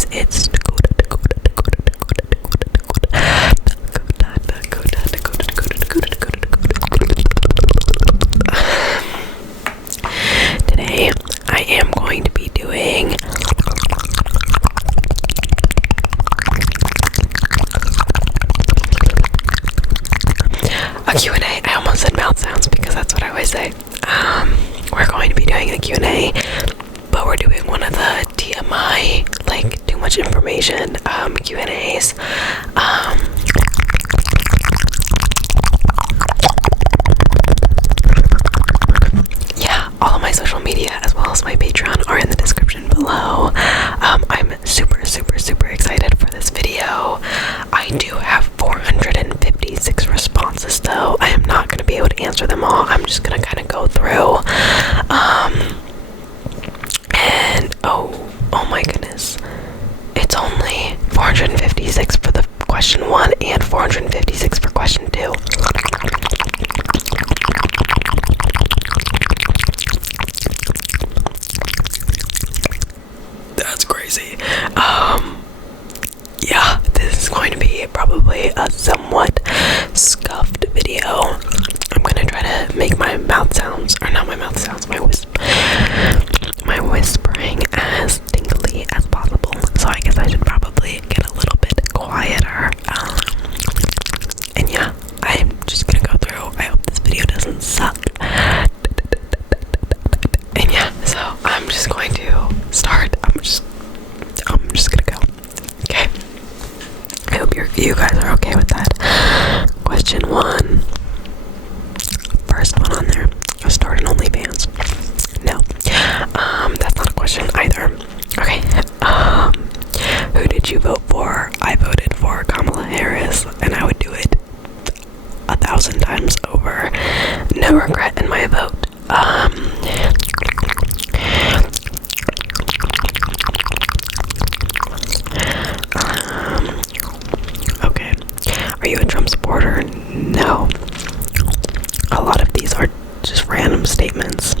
guys, it's Dakota. Today, I am going to be doing a Q&A. I almost said mouth sounds because that's what I always say. We're going to be doing a Q&A, but we're doing one of the TMI, like too much information Q&As. Yeah, all of my social media as well as my Patreon are in the description below. I'm super excited for this video. I do have 456 responses though. I am not going to be able to answer them all. I'm just going to kind of go through. And oh my goodness. It's only 456 for the question 1 and 456 for question 2. That's crazy. Yeah, this is going to be probably a somewhat scuffed video. I'm gonna try to make my mouth sounds, or not my mouth sounds, my whispering as tingly as possible. So I guess I should probably get a little bit quieter. And yeah, I'm just gonna go through. I hope this video doesn't suck. And yeah, so I'm just going to start. I'm just gonna go. Okay. I hope you guys are okay with that. Question 1. First one on there. Start an OnlyFans. No. That's not a question either. Okay. Who did you vote for? I voted for Kamala Harris, and I would do it 1,000 times over. No regret in my vote. Okay. Are you a Trump supporter? No. A lot of these are just random statements.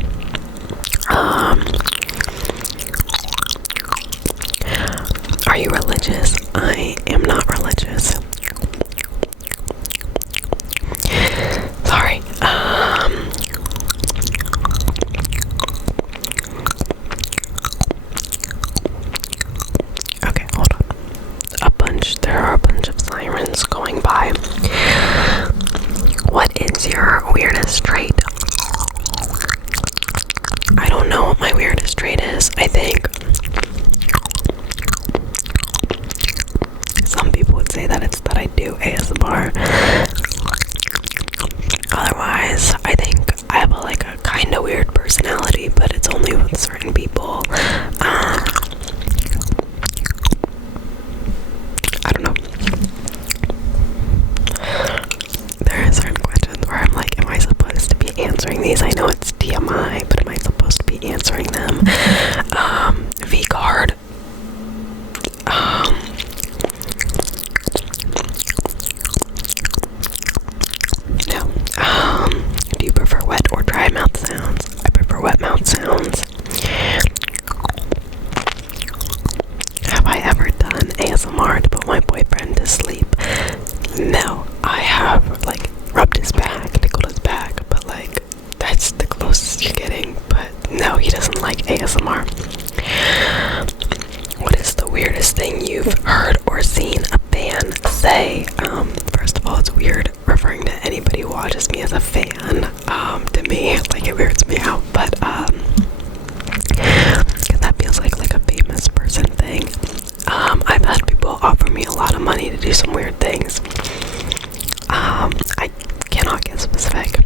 Are you religious? I am not religious. Sorry. Okay, hold on. There are a bunch of sirens going by. What is your weirdest trait? I don't know what my weirdest trait is. I think some people would say that it's that I do ASMR. Otherwise, I think I have a kind of weird personality, but it's only with certain people. I don't know. There are certain questions where I'm like, am I supposed to be answering these? I know it's TMI, but am I supposed to be answering them? V-card. No. Do you prefer wet or dry mouth sounds? I prefer wet mouth sounds. Have I ever done ASMR to put my boyfriend to sleep? No. I have rubbed his back, tickled his back, but that's the closest you're getting. But no, he doesn't like ASMR. What is the weirdest thing you've heard or seen a fan say? First of all, it's weird referring to anybody who watches me as a fan. To me, it weirds me out, but that feels like a famous person thing. I've had people offer me a lot of money to do some weird things. I cannot get specific.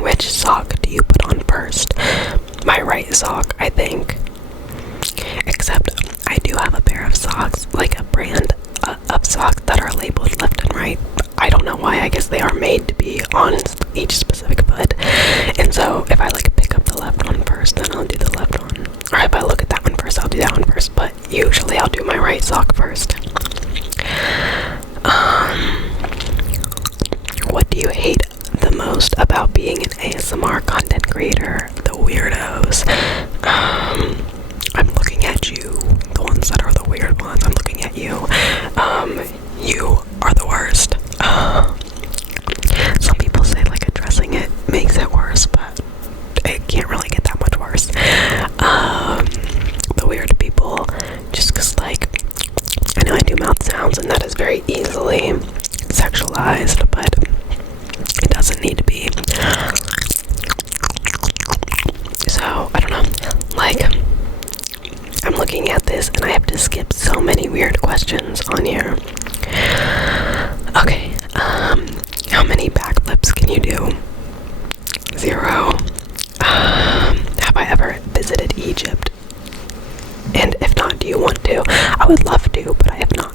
Which sock do you put on first? My right sock, I think. Except I do have a pair of socks, a brand of socks that are labeled left and right. I don't know why. I guess they are made to be on each specific foot. And so if I pick up the left one first, then I'll do the left one. Or if I look at that one first, I'll do that one first. But usually I'll do my right sock first. What do you hate the most about being an ASMR content creator? The weirdos. I'm looking at you. questions that are the weird ones. I'm looking at you. You are the worst. Some people say like addressing it makes it worse, but it can't really get that much worse. The weird people, just cause like, I know I do mouth sounds and that is very easily sexualized, but it doesn't need to be. So, I don't know, like, I'm looking at this and I have to skip so many weird questions on here. Okay, how many backflips can you do? 0. Have I ever visited Egypt? And if not, do you want to? I would love to, but I have not.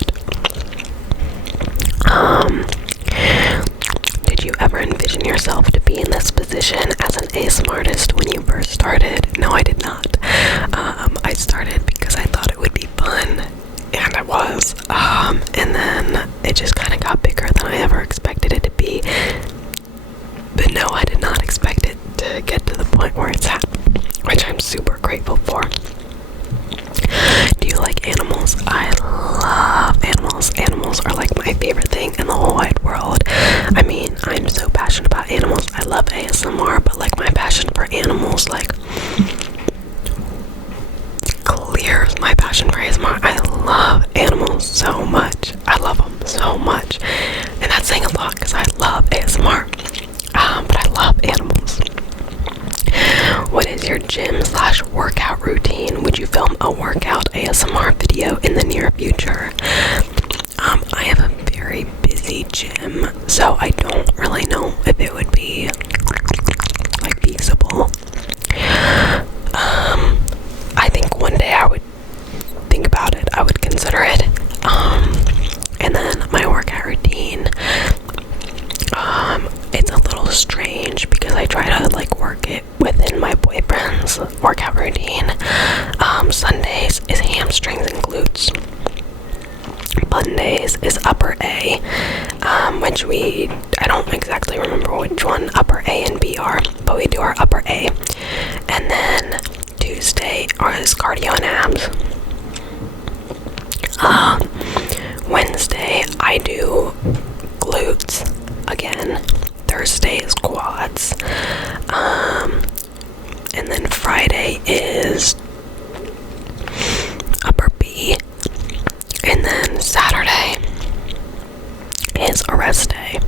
Did you ever envision yourself to be in this position as an ASMR artist when you first started? No, I did not. I started because I thought it would be fun, and I was. And then it just kind of got bigger than I ever expected it to be. But no, I did not expect it to get to the point where it's at, which I'm super grateful for. Do you like animals? I love animals. Animals are like my favorite thing in the whole wide world. I mean, I'm so passionate about animals. I love ASMR, but like my passion for animals, like, clears my passion for ASMR. I love animals so much. I love them so much. And that's saying a lot because I love ASMR. But I love animals. What is your gym/workout routine? Would you film a workout ASMR video in the near future? I have a very busy gym, so I don't really know if it would be like feasible. I think one day I would think about it. I would consider it. And then my workout routine. It's a little strange because I try to like work it within my boyfriend's workout routine. Sundays is hamstrings and glutes. Mondays is upper A, which I don't exactly remember which one upper A and B are, but we do our upper A. And then Tuesday is cardio and abs. Wednesday I do glutes again. Thursday is quads. And then Friday is upper B. And then Saturday is a rest day.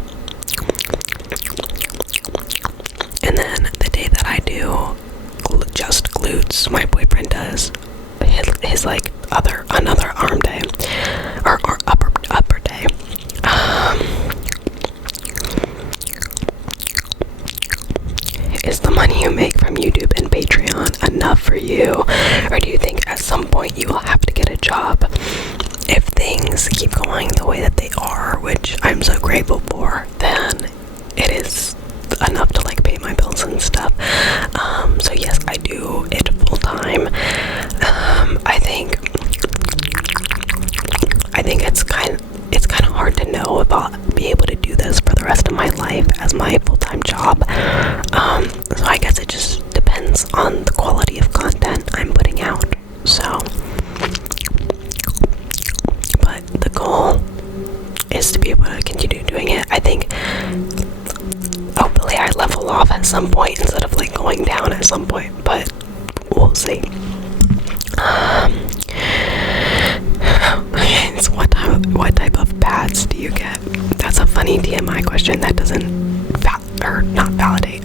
And then the day that I do just glutes, my boyfriend does his like another arm day or upper day. Is the money you make from YouTube and Patreon enough for you, or do you think at some point you will have to get a job? If things keep going the way that they are, which I'm so grateful for, then it is enough to like pay my bills and stuff. So yes, I do it full time. I think it's kind of hard to know if I'll be able to do this for the rest of my life as my full-time job. So I guess it just depends on the quality of content I'm putting out. So, but the goal is to be able to continue doing it. I think hopefully I level off at some point instead of like going down at some point, but we'll see. So what type of pads do you get? That's a funny TMI question. That doesn't not validate,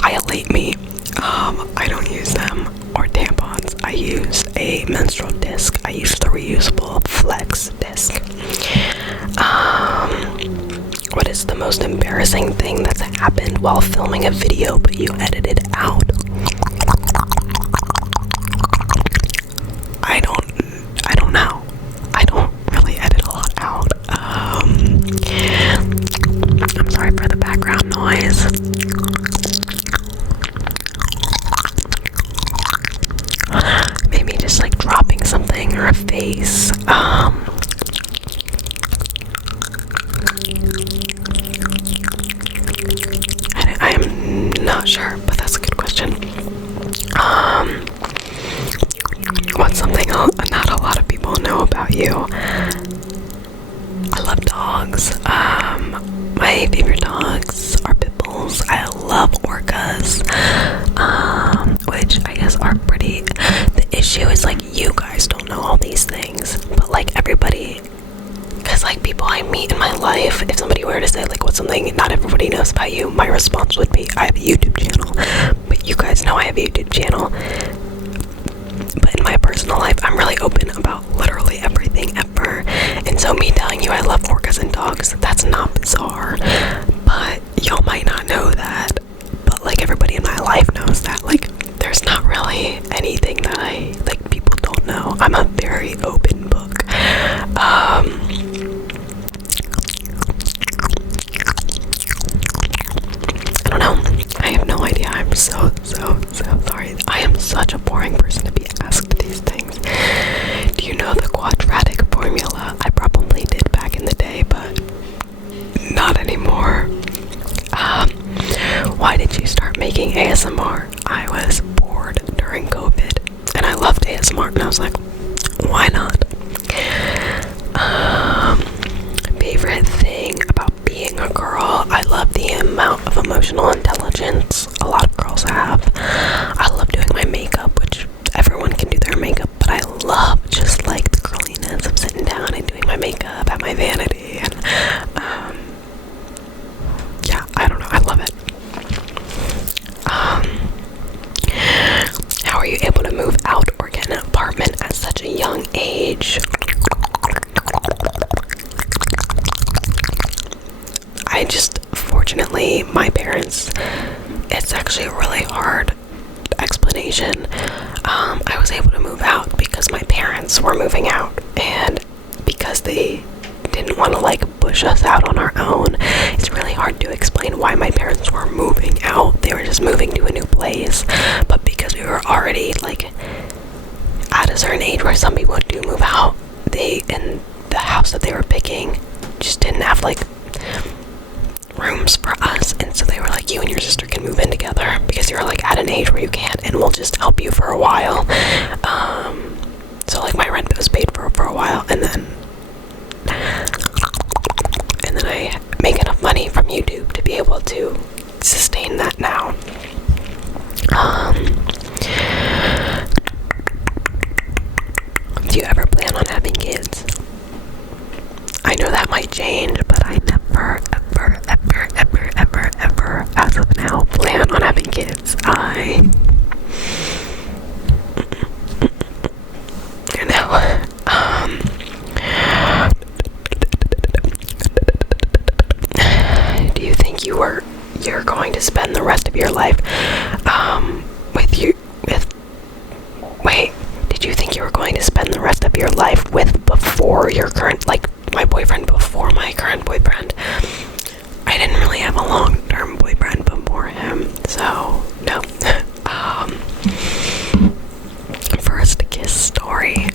violate me. I don't use them, or tampons. I use a menstrual disc. I use the reusable flex disc. What is the most embarrassing thing that's happened while filming a video but you edited out? I don't know. I don't really edit a lot out. I'm sorry for the background noise. Maybe just like dropping something or a face. I am not sure, but that's a good question. What's something formulas, which I guess are pretty. The issue is like you guys don't know all these things, but like everybody, because like people I meet in my life, if somebody were to say like what's something not everybody knows about you, my response would be I have a YouTube channel. But you guys know I have a YouTube channel. But in my personal life, I'm really open about literally everything ever. And so me telling you I love orcas and dogs, that's not bizarre. But y'all might not know that. But like everybody in my life knows that. Like there's not really anything that I, like people don't know. I'm a very open book. I don't know. I have no idea. I'm so sorry. I am such a boring person to be asked these things. Do you know the quadratic formula? I probably did back in the day, but not anymore. Why did you start making ASMR? I was bored during COVID, and I loved ASMR, and I was like, why not? Favorite thing about being a girl, I love the amount of emotional intelligence a lot of girls have. I love doing my makeup, which everyone can do their makeup, but I love just like the girliness of sitting down and doing my makeup at my vanity, and yeah, I don't know, I love it. How are you able to move out or get an apartment at such a young age? I just, fortunately, my parents, it's actually a really hard explanation. I was able to move out because my parents were moving out, and because they didn't want to like push us out on our own. It's really hard to explain why my parents were moving out. They were just moving to a new place, but because we were already like at a certain age where some people do move out, they, in the house that they were picking, just didn't have like rooms for us, and so they were like, you and your sister can move in together because you're like at an age where you can't, and we'll just help you for a while. So like my rent was paid for a while, and then I make enough money from YouTube to be able to sustain that now. Do you ever plan on having kids? I know that might change, but I never, ever, as of now, plan on having kids. Do you think you're going to spend the rest of your life did you think you were going to spend the rest of your life with before your current, like my boyfriend before my current boyfriend? I didn't really have a long-term boyfriend before him, so no. First kiss story.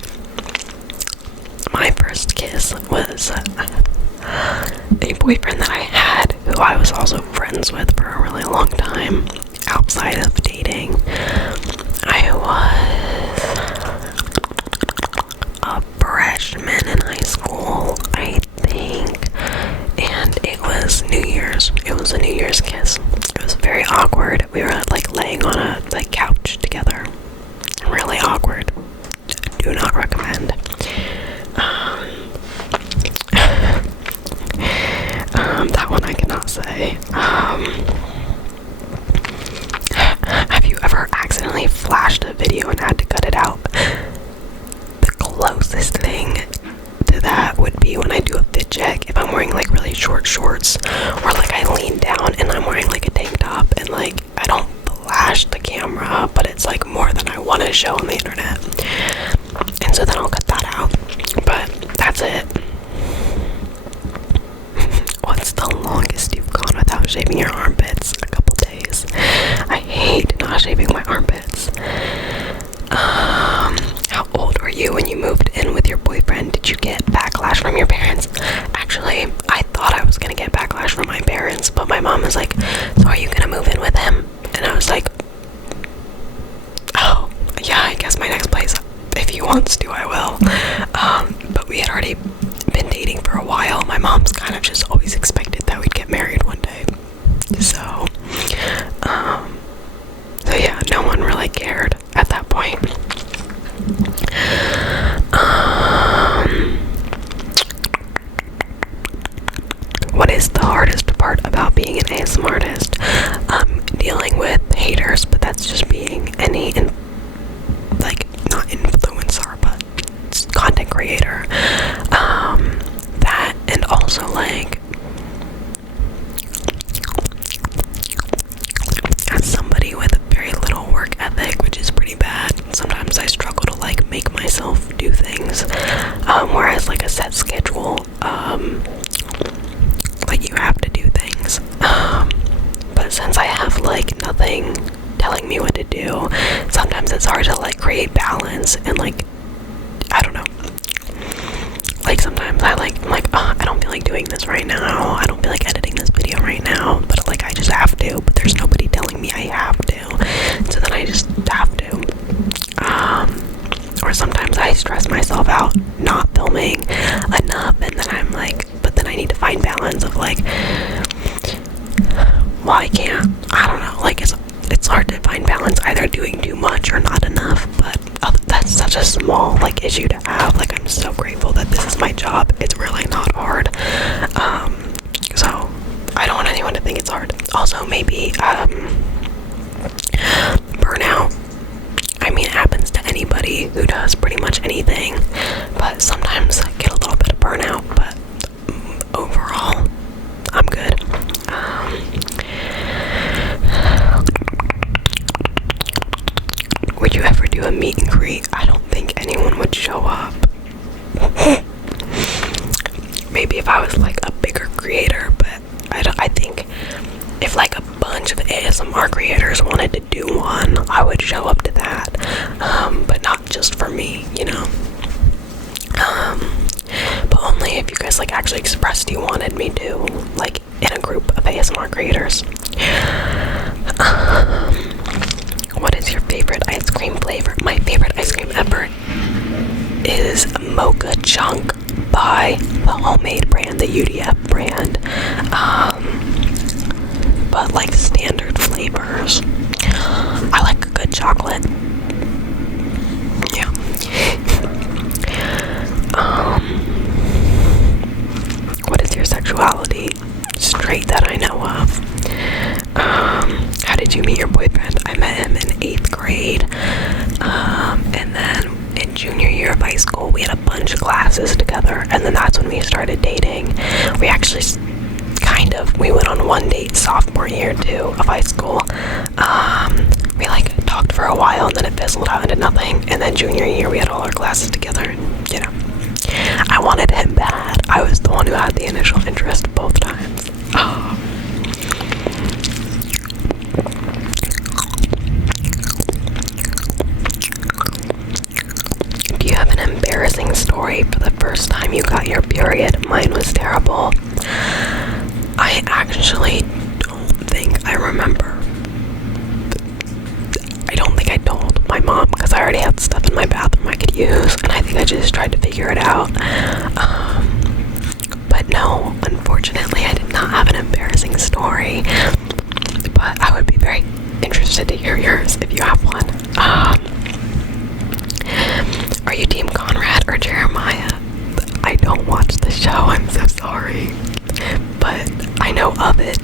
My first kiss was a boyfriend that I had, who I was also friends with for a really long time outside of dating. I was a freshman in high school, I think, and it was New Year's. It was a New Year's kiss. It was very awkward. We were like laying on a couch together. Really awkward. Do not recommend. That one I cannot say. Have you ever accidentally flashed a video and had to cut it out? The closest thing to that would be when I do a fit check, if I'm wearing like really short shorts, or like I lean down and I'm wearing like a tank top, and like I don't flash the camera, but it's like more than I want to show on the internet, and so then I'll cut that out. But that's it. What's the longest you've gone without shaving your armpits? A couple days. I hate not shaving my armpits. How old were you when you moved in with your boyfriend? Did you get backlash from your parents? Actually, I thought I was gonna get backlash from my parents, but my mom was like, so are you gonna move in with him? And I was like, oh, yeah, I guess my next place, if he wants to, I will. But we had already been dating for a while. My mom's kind of just always expected that we'd get married one day. So, as somebody with very little work ethic, which is pretty bad, sometimes I struggle to like make myself do things, whereas like a set schedule, like you have to do things, but since I have like nothing telling me what to do, sometimes it's hard to like create balance, and like I don't know, like sometimes I'm like, oh, I don't feel like doing this right now, I don't feel like editing this video right now, but like I just have to, but there's nobody telling me I have to, so then I just have to. Or sometimes I stress myself out not filming enough, and then I'm like, but then I need to find balance of like, well, I can't, I don't know, like it's hard to find balance either doing too much or not enough, but that's such a small like issue to have. Like I'm so grateful that this is my job. It's really not hard, so I don't want anyone to think it's hard. Also maybe burnout, I mean it happens to anybody who does pretty much anything, but sometimes I get a little bit of burnout, but overall I'm good. Would you ever do a meet and greet? I don't think anyone would show up. Maybe if I was like a bigger creator, but I think if like a bunch of ASMR creators wanted to do one, I would show up to that, but not just for me, you know, but only if you guys like actually expressed you wanted me to, like in a group of ASMR creators. What is your favorite ice cream flavor? My favorite ice cream ever is Mocha Chunk by the homemade brand, the UDF brand, but like standard flavors. I like a good chocolate. Yeah. What is your sexuality? Straight that I know of. How did you meet your boyfriend? I met him in 8th grade, and then in junior year of high school we had a bunch of classes together, and then that's when we started dating. We actually we went on one date sophomore year too of high school. We like talked for a while, and then it fizzled out into nothing, and then junior year we had all our classes together, and you know, I wanted him bad. I was the one who had the initial interest both times. Do you have an embarrassing story for the first time you got your period? Mine was terrible. I actually don't think I remember. I don't think I told my mom because I already had stuff in my bathroom I could use, and I think I just tried to figure it out. But no, unfortunately I did not have an embarrassing story, but I would be very interested to hear yours if you have one. Are you Team Conrad or Jeremiah? I don't watch the show, I'm so sorry, but I know of it.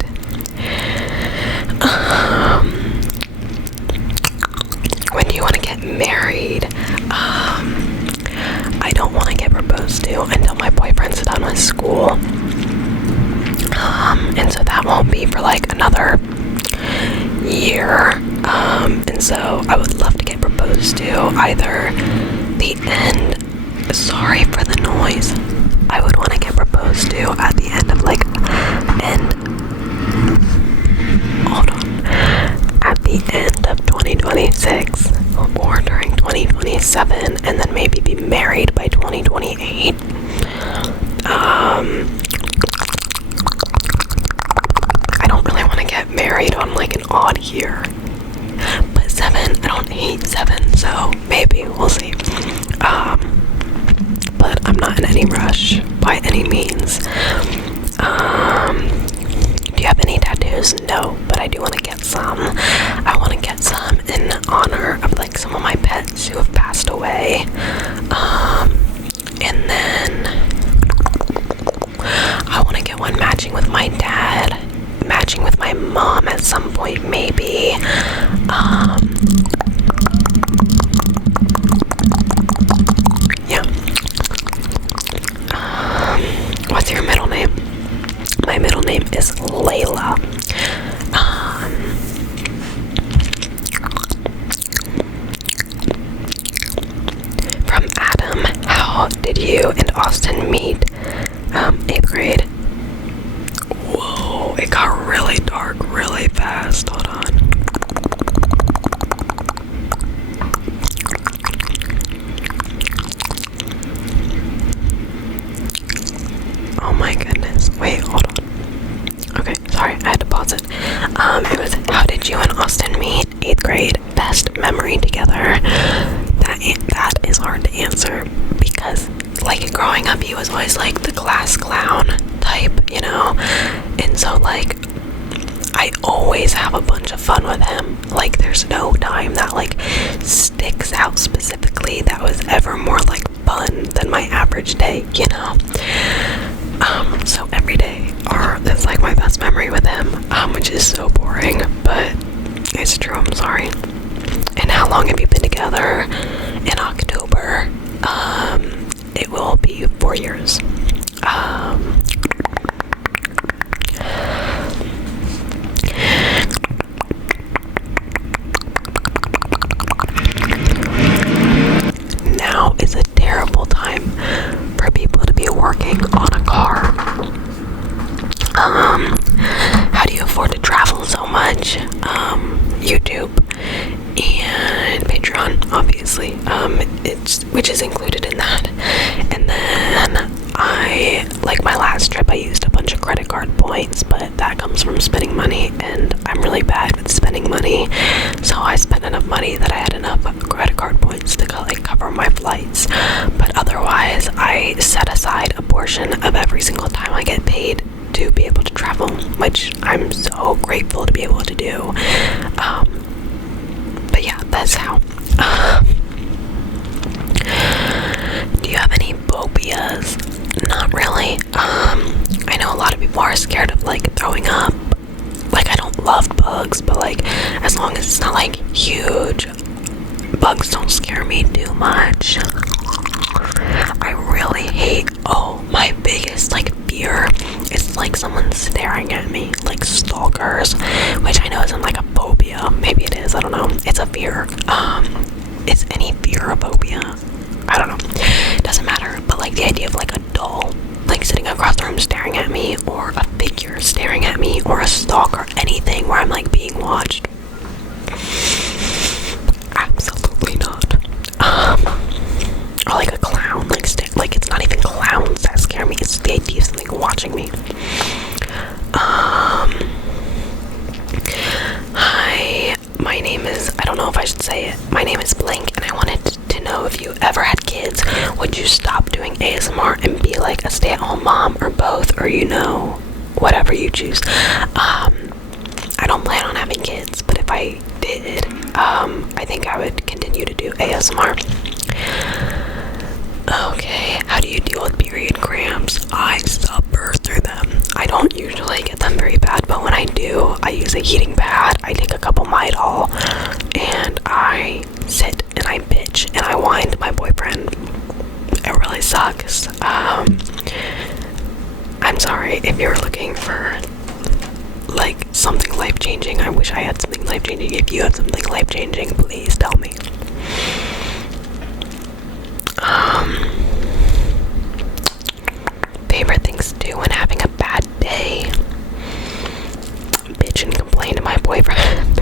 When do you want to get married? I don't want to get proposed to until my boyfriend's done with school, and so that won't be for like another year, and so I would love to get proposed to either the end, sorry for the noise, I would want to get proposed to at the end of like, at the end of 2026 or during 2027, and then maybe be married by 2028. I don't really want to get married on like an odd year, but 7, I don't hate 7, so maybe, we'll see. But I'm not in any rush by any means. Do you have any tattoos? No, but I do want to get some. I want to get some in honor of like some of my pets who have passed away. And then I want to get one matching with my dad, matching with my mom at some point, maybe. Yeah. What's your middle name? My middle name is Layla. you and Austin meet? 8th grade. Whoa, it got really dark really fast. Hold on. Oh my goodness. Wait, hold on. Okay, sorry, I had to pause it. It was, how did you and Austin meet? 8th grade. Best memory together. That is hard to answer because, like, growing up, he was always like the class clown type, you know? And so, like, I always have a bunch of fun with him. Like, there's no time that, like, sticks out specifically that was ever more, like, fun than my average day, you know? So every day that's like my best memory with him, which is so boring, but it's true, I'm sorry. And how long have you been together? In October, it will be 4 years. Now is a terrible time for people to be working on a car. How do you afford to travel so much? YouTube and Patreon, obviously, which is included in that. And then like my last trip, I used a bunch of credit card points, but that comes from spending money, and I'm really bad with spending money, so I spent enough money that I had enough credit card points to cover my flights. But otherwise, I set aside a portion of every single time I get paid to be able to travel, which I'm so grateful to be able to do. But yeah, that's how. Do you have any phobias? Not really. I know a lot of people are scared of, like, throwing up. Like, I don't love bugs, but, like, as long as it's not, like, huge, bugs don't scare me too much. I really hate, my biggest, like, fear is, like, someone staring at me, like stalkers, which I know isn't, like, a phobia. Maybe it is, I don't know. It's a fear. Is any fear a phobia? I don't know. It doesn't matter. But, like, the idea of, like, a doll, like, sitting across the room staring at me, or a figure staring at me, or a stalker, anything where I'm, like, being watched. Absolutely not. Or, like, a clown, like, it's not even clowns that scare me. It's the idea of something watching me. Hi, my name is, I don't know if I should say it. My name is Blank, and I wanted to know if you ever had kids, would you stop doing ASMR and be like a stay-at-home mom, or both, or, you know, whatever you choose. I don't plan on having kids, but if I did, I think I would continue to do ASMR. Okay, how do you deal with period cramps? I suffer through them. I don't usually get them very bad, but when I do, I use a heating pad, I take a couple Midol, and I sit and I bitch and I whine to my boyfriend. It really sucks. I'm sorry if you're looking for, like, something life-changing. I wish I had something life-changing. If you had something life-changing, please tell me. Favorite things to do when having a bad day? Bitch and complain to my boyfriend.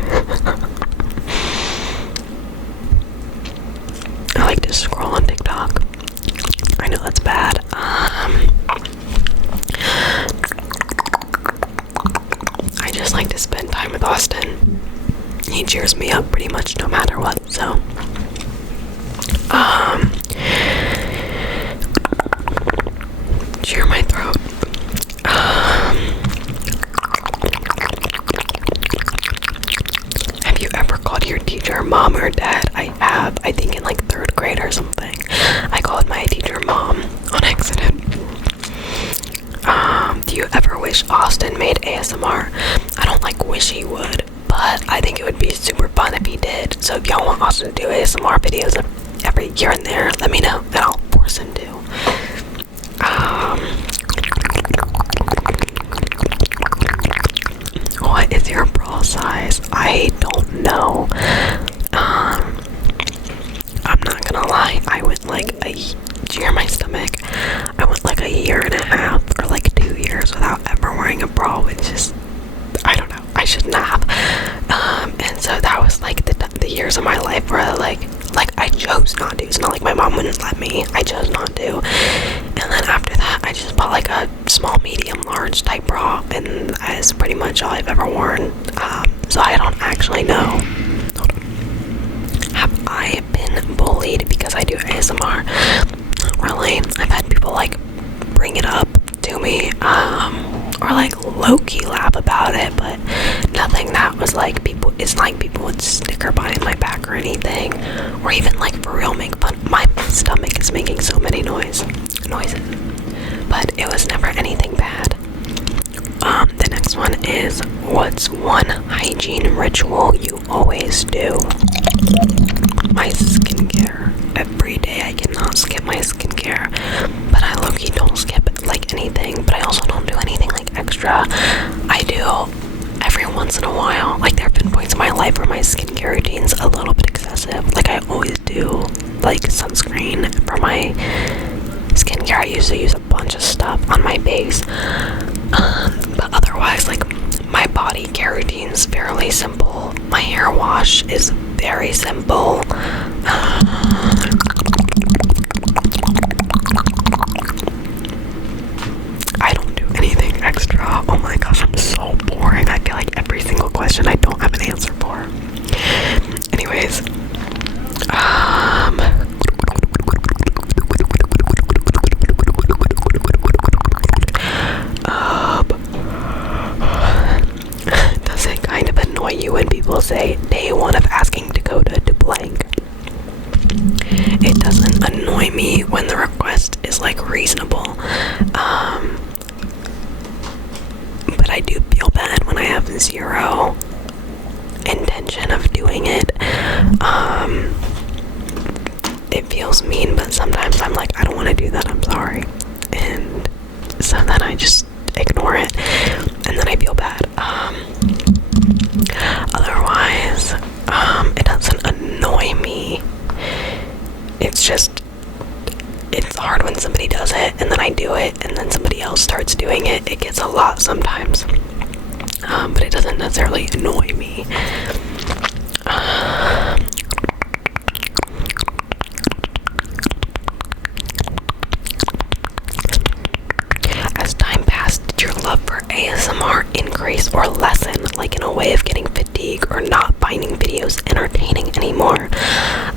I like to scroll on TikTok. I know that's bad. I just like to spend time with Austin. He cheers me up pretty much no matter what, so. Cheer my throat. Have you ever called your teacher mom or dad? I have. I think in, like, 3rd grade or something. I called my teacher mom on accident. Do you ever wish Austin made ASMR? I don't, like, wish he would, but I think it would be super fun if he did. So if y'all want Austin to do ASMR videos every here and there, let me know, and I'll force him to. What is your bra size? I don't know. I'm not gonna lie, I would like a did you hear my stomach? I went like a year and a half or like 2 years without ever wearing a bra, which is, I don't know, I shouldn't have. And so that was like the years of my life where I chose not to. It's not like my mom wouldn't let me, I chose not to. And then after that, I just bought like a small, medium, large type bra, and that's pretty much all I've ever worn. So I don't actually know. Have I been bullied because I do ASMR? Not really. I've had people like bring it up to me, or like low-key laugh about it, but nothing that was like it's like people would sticker behind my back or anything, or even like for real make fun. My stomach is making so many noises, but it was never anything bad. The next one is, what's one hygiene ritual you always do? My skincare. Every day I cannot skip my skincare, but I low-key don't skip like anything, but I also don't do anything like extra. I do every once in a while. Like there have been points in my life where my skincare routine's a little bit excessive. Like I always do like sunscreen for my skincare. I used to use a bunch of stuff on my base, but otherwise like my body care routine's fairly simple. My hair wash is very simple. I don't do anything extra. Oh my gosh, I'm so boring. I feel like every single question I don't have an answer for. Anyways, does it kind of annoy you when people say day one of asking Dakota to blank? It doesn't annoy me when the request is like reasonable, but I do feel bad when I have zero intention of doing it. It feels mean, but sometimes I'm like, I don't want to do that, I'm sorry, and so then I just ignore it, and then I feel bad. Otherwise, it doesn't annoy me. It's just, it's hard when somebody does it, and then I do it, and then somebody else starts doing it. It gets a lot sometimes, but it doesn't necessarily annoy me. As time passed, did your love for ASMR increase or lessen, like in a way of getting fatigued or not finding videos entertaining anymore?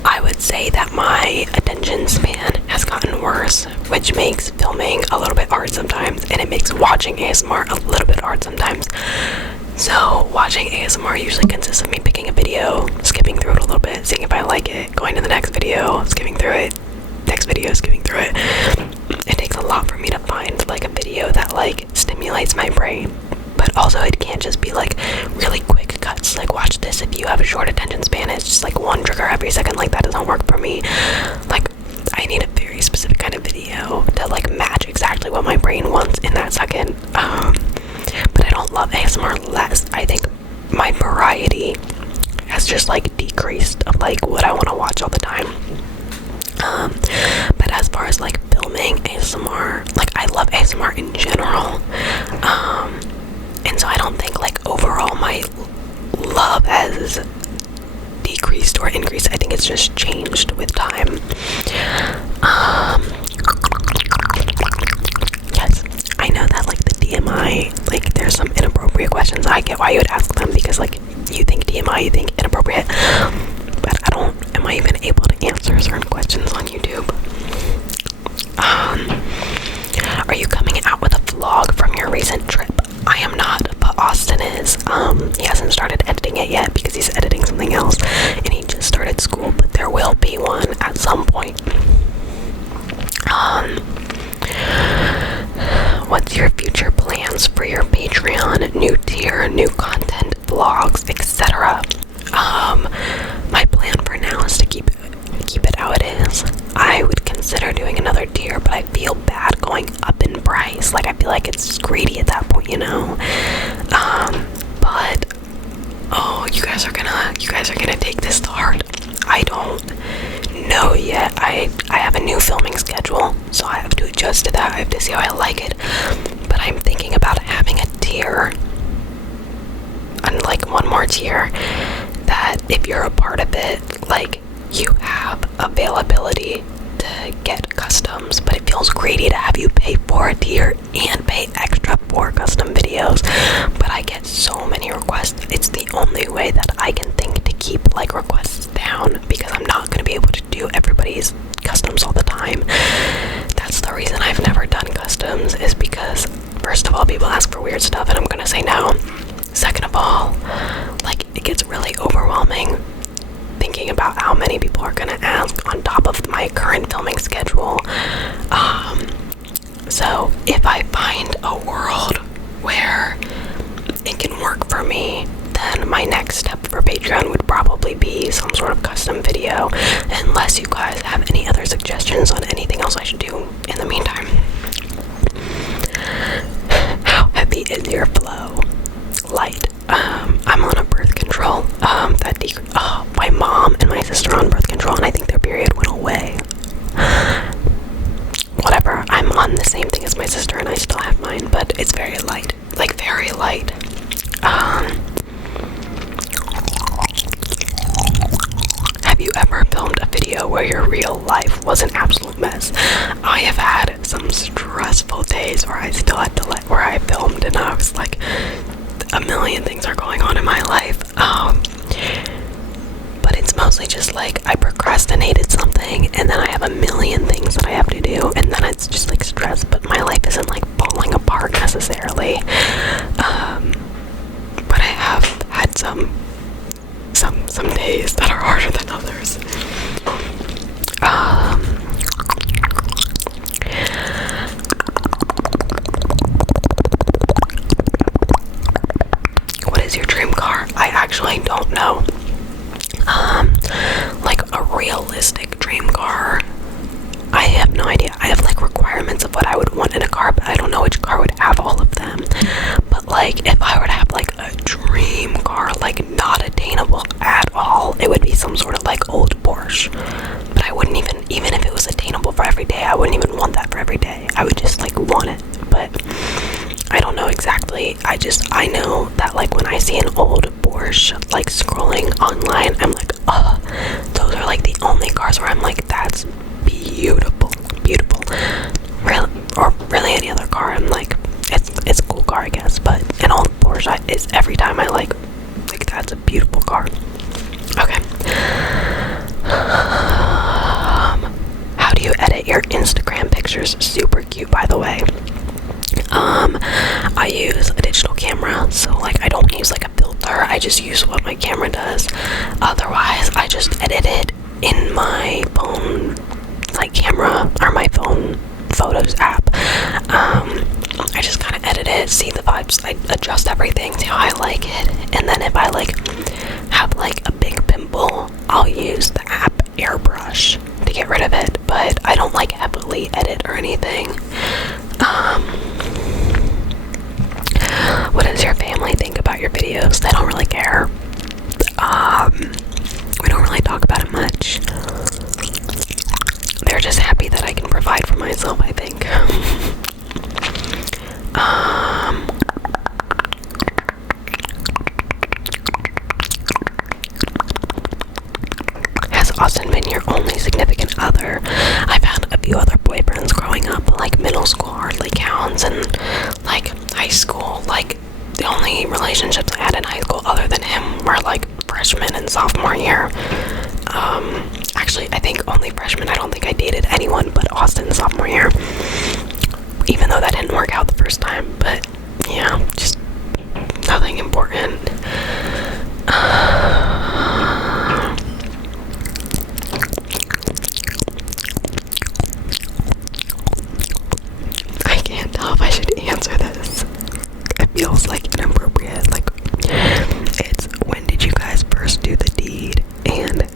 I would say that my attention span has gotten worse, which makes filming a little bit hard sometimes, and it makes watching ASMR a little bit hard sometimes. So watching ASMR usually consists of me picking a video, skipping through it a little bit, seeing if I like it, going to the next video, skipping through it, next video, skipping through it. It takes a lot for me to find like a video that like stimulates my brain, but also it can't just be like really quick cuts, like watch this if you have a short attention span. It's just like one trigger every second. Like that doesn't work for me. Like I need a very specific kind of video to like match exactly what my brain wants in that second. But I don't love ASMR less. I think my variety has just like decreased of like what I want to watch all the time. But as far as like filming ASMR, like I love ASMR in general, and so I don't think like overall my love has decreased or increased. I think it's just changed with time. Yes, I know that like the TMI, like there's some inappropriate questions. I get why you would ask them, because like you think TMI, you think inappropriate, but I don't, am I even able to answer certain questions on YouTube? Are you coming out with a vlog from your recent trip? I am not, but Austin is. He hasn't started editing it yet because he's editing something else, and he just started school, but there will be one at some point. What's your future plans for your Patreon, new tier, new content, vlogs, etc.? My plan for now is to keep it how it is. I would consider doing another tier, but I feel bad going up in price. Like I feel like it's greedy at that point, you know. But oh, you guys are gonna take this to heart. I don't know yet. I have a new filming schedule, so I have to adjust to that. I have to see how I like it. But I'm thinking about having a tier, and like one more tier, that if you're a part of it, like, you have availability to get customs, but it feels greedy to have you pay for a tier and pay extra for custom videos. But I get so many requests. It's the only way that I can think to keep like requests down, because I'm not going to be able to do everybody's customs all the time. That's the reason I've never done customs, is because first of all, people ask for weird stuff and I'm going to say no. Second of all, like, it gets really overwhelming thinking about how many people are gonna ask on top of my current filming schedule. So if I find a world where it can work for me, then my next step for Patreon would probably be some sort of custom video, unless you guys have any other suggestions on anything else I should do in the meantime. How heavy is your flow? Light. I'm on a birth control. My mom and my sister are on birth control, and I think their period went away. Whatever. I'm on the same thing as my sister, and I still have mine, but it's very light. Like, very light. Have you ever filmed a video where your real life was an absolute mess? I have had some stressful days where I still had to where I filmed and I was like, a million things are going on in my life, but it's mostly just like I procrastinated something and then I have a million things that I have to do, and then it's just like stress, but my life isn't like falling apart necessarily. But I have had some days that are harder than others. What is your dream car? I actually don't know. Like a realistic dream car, I have no idea. I have like requirements of what I would want in a car, but I don't know which car would have all of them. But like, if I were to have like a dream car, like not attainable at all, it would be some sort of like old Porsche. But I wouldn't even if it was attainable for every day, I wouldn't even want that for every day. I would just like want it. But I don't know exactly. I know that like when I see an old Porsche like scrolling online, I'm like, oh, those are like the only cars where I'm like, that's beautiful. Or really any other car, I'm like, it's a cool car, I guess. But an old Porsche is every time I like that's a beautiful car. Okay. How do you edit your Instagram pictures? Super cute, by the way. I use a digital camera, so like I don't use like a filter. I just use what my camera does. Otherwise, I just edit it in my phone, like camera, or my phone photos app. I just kind of edit it, see the vibes, I adjust everything, see how I like it, and then if I like have like a big pimple, I'll use the app Airbrush to get rid of it. But I don't like heavily edit or anything. What does your family think about your videos? They don't really care. We don't really talk about it much. They're just happy that I can provide for myself, I think. Has Austin been your only significant other? I've had a few other boyfriends growing up, but like middle school hardly counts, and like high school, like the only relationships I had in high school other than him were like freshman and sophomore year. Actually, I think only freshman. I don't think I dated anyone but Austin sophomore year, even though that didn't work out the first time. But yeah, just nothing important. I can't tell if I should answer this. It feels like inappropriate. Like, it's, when did you guys first do the deed? And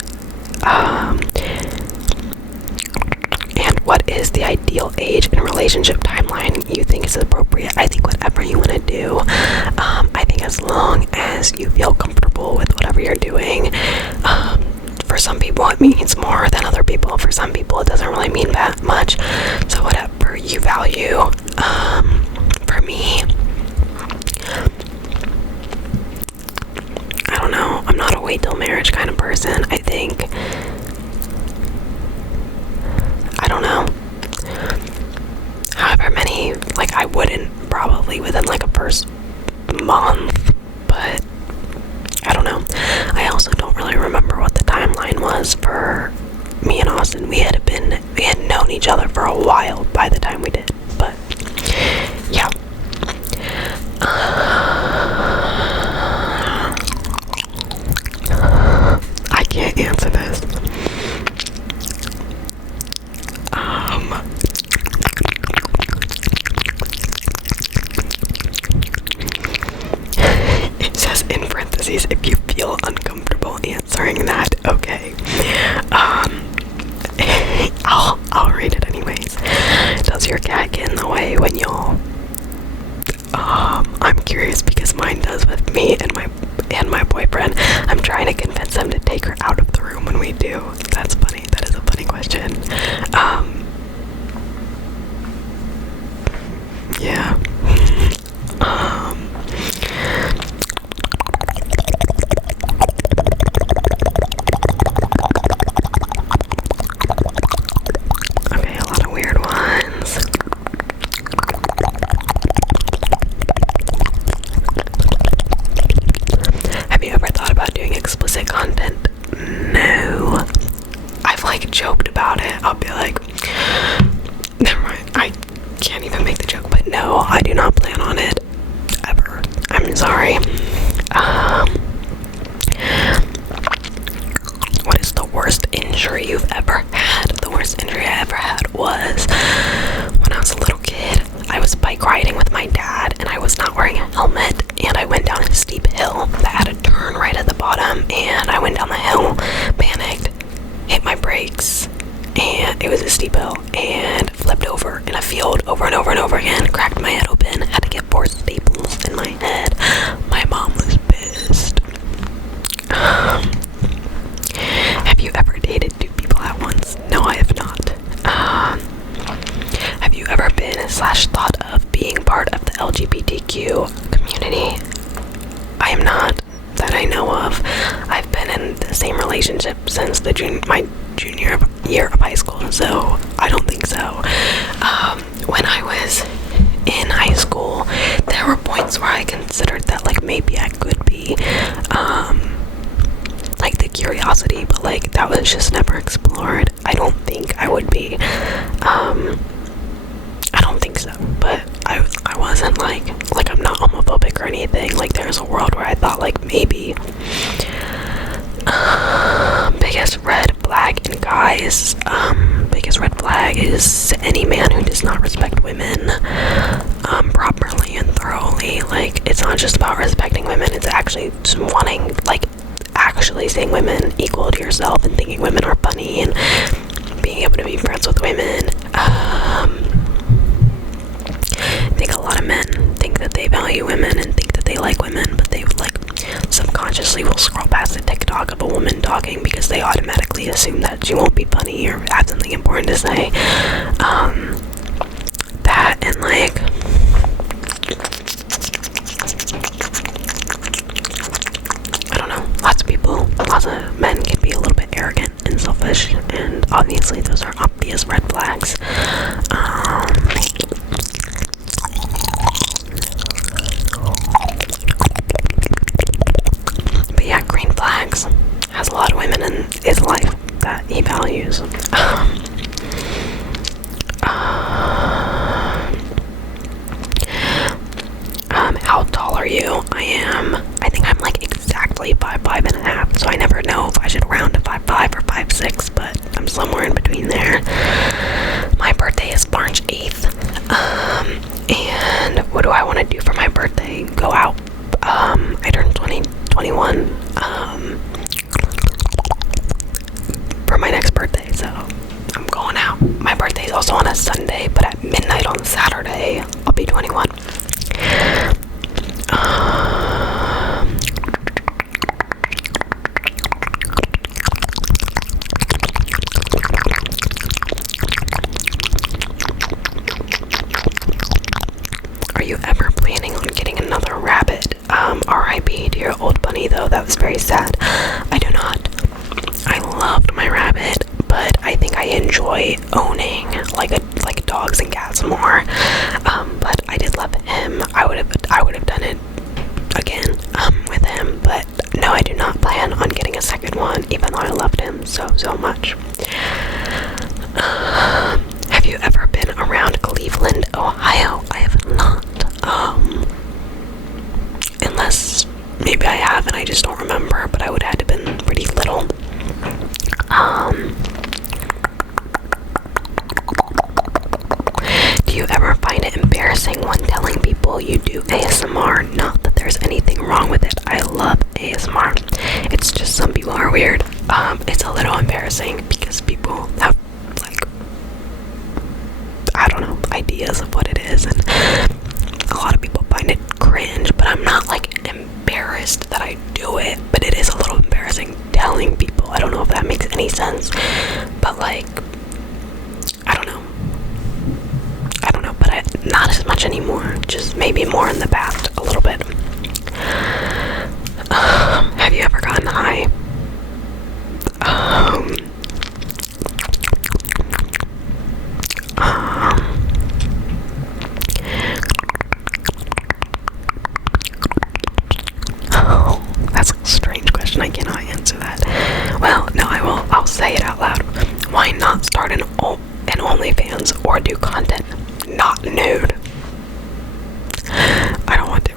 what is the ideal age and relationship timeline you think is appropriate? I think whatever you want to do. I think as long as you feel comfortable with whatever you're doing. For some people it means more than other people. for some people it doesn't really mean that much. So whatever you value. For me, I don't know. I'm not a wait till marriage kind of person. I think, I don't know. However many, like, I wouldn't probably within like a first month, but I don't know. I also don't really remember what the timeline was for me and Austin. We had known each other for a while by the time we did, but yeah. I can't answer this. It says in parentheses, if you feel uncomfortable answering that, okay. I'll read it anyways. Does your cat get in the way when y'all? I'm curious because mine does with me and my boyfriend. I'm trying to convince him to take her out of the room when we do. That's funny. That is a funny question. Yeah. Okay, a lot of weird ones. Have you ever thought about doing explicit content? No. I've like joked about it. I'll be like, never mind. I can't even make the joke, but no, I do not plan on it ever. I'm sorry. What is the worst injury you've ever had? The worst injury I ever had was when I was a little kid. I was bike riding with my dad and I was not wearing a helmet, and I went down a steep hill that had a turn right at the bottom, and I went down the hill, panicked, hit my brakes, and it was a steep hill, and flipped over in a field over and over and over again, cracked my head open, had to get 4 staples in my head. My mom was pissed. Have you ever dated 2 people at once? No, I have not. Have you ever been / thought of being part of the LGBTQ community? I am not, that I know of. I've been in the same relationship since my junior year of high school, so I don't think so. When I was in high school, there were points where I considered that like maybe I could be like the curiosity, but like that was just never explored. I don't think I would be. I don't think so, but I wasn't like I'm not homophobic or anything. Like there's a world where I thought like maybe. Biggest red flag in guys. Biggest red flag is any man who does not respect women properly and thoroughly. Like it's not just about respecting women, it's actually just wanting, like actually seeing women equal to yourself and thinking women are funny and being able to be friends with women. I think a lot of men think that they value women and think that they like women, but they would like subconsciously will scroll past a TikTok of a woman talking because they automatically assume that she won't be funny or have something important to say. That and like I don't know, lots of men can be a little bit arrogant and selfish, and obviously those are obvious red flags. But yeah, green flags. Has a lot of women in his life that he values. How tall are you? I think I'm like exactly 5'5.5", so I never know if I should round to 5'5" or 5'6", but I'm somewhere in between there. My birthday is March 8th. And what do I want to do for my birthday? Go out. I turned 21 for my next birthday, so I'm going out. My birthday is also on a Sunday, but at midnight on Saturday, I'll be 21. very sad. I do not. I loved my rabbit, but I think I enjoy owning like dogs and cats more. But I did love him. I would have done it again with him, but no, I do not plan on getting a second one, even though I loved him so much. Have you ever been around Cleveland, Ohio? I have not. Unless maybe I have and I just don't remember, but I would have had to been pretty little. Do you ever find it embarrassing when telling people you do ASMR? Not that there's anything wrong with it. I love ASMR. It's just some people are weird. It's a little embarrassing because people have, like, I don't know, ideas of what it is, and a lot of people find it cringe, but I'm not like embarrassed that I do it, but it is a little embarrassing telling people. I don't know if that makes any sense, but like, I don't know, but not as much anymore, just maybe more in the past, a little bit. Have you ever gotten high? That's a strange question. I cannot answer that. Well, no, I'll say it out loud. Why not start an OnlyFans or do content not nude? I don't want to.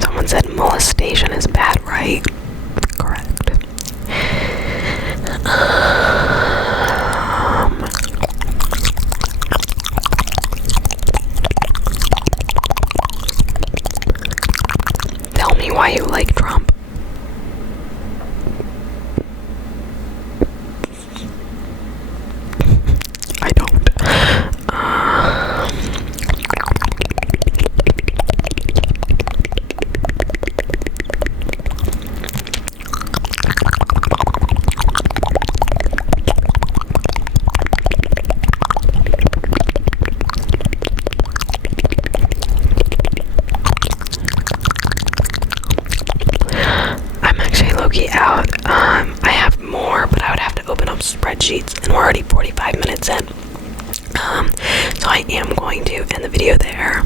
Someone said molestation is bad, right? Correct. Tell me why you like Trump. I don't. I'm actually low-key out. I have more, but I would have to open up spreadsheets, and we're already 45 minutes in. So I am going to end the video there.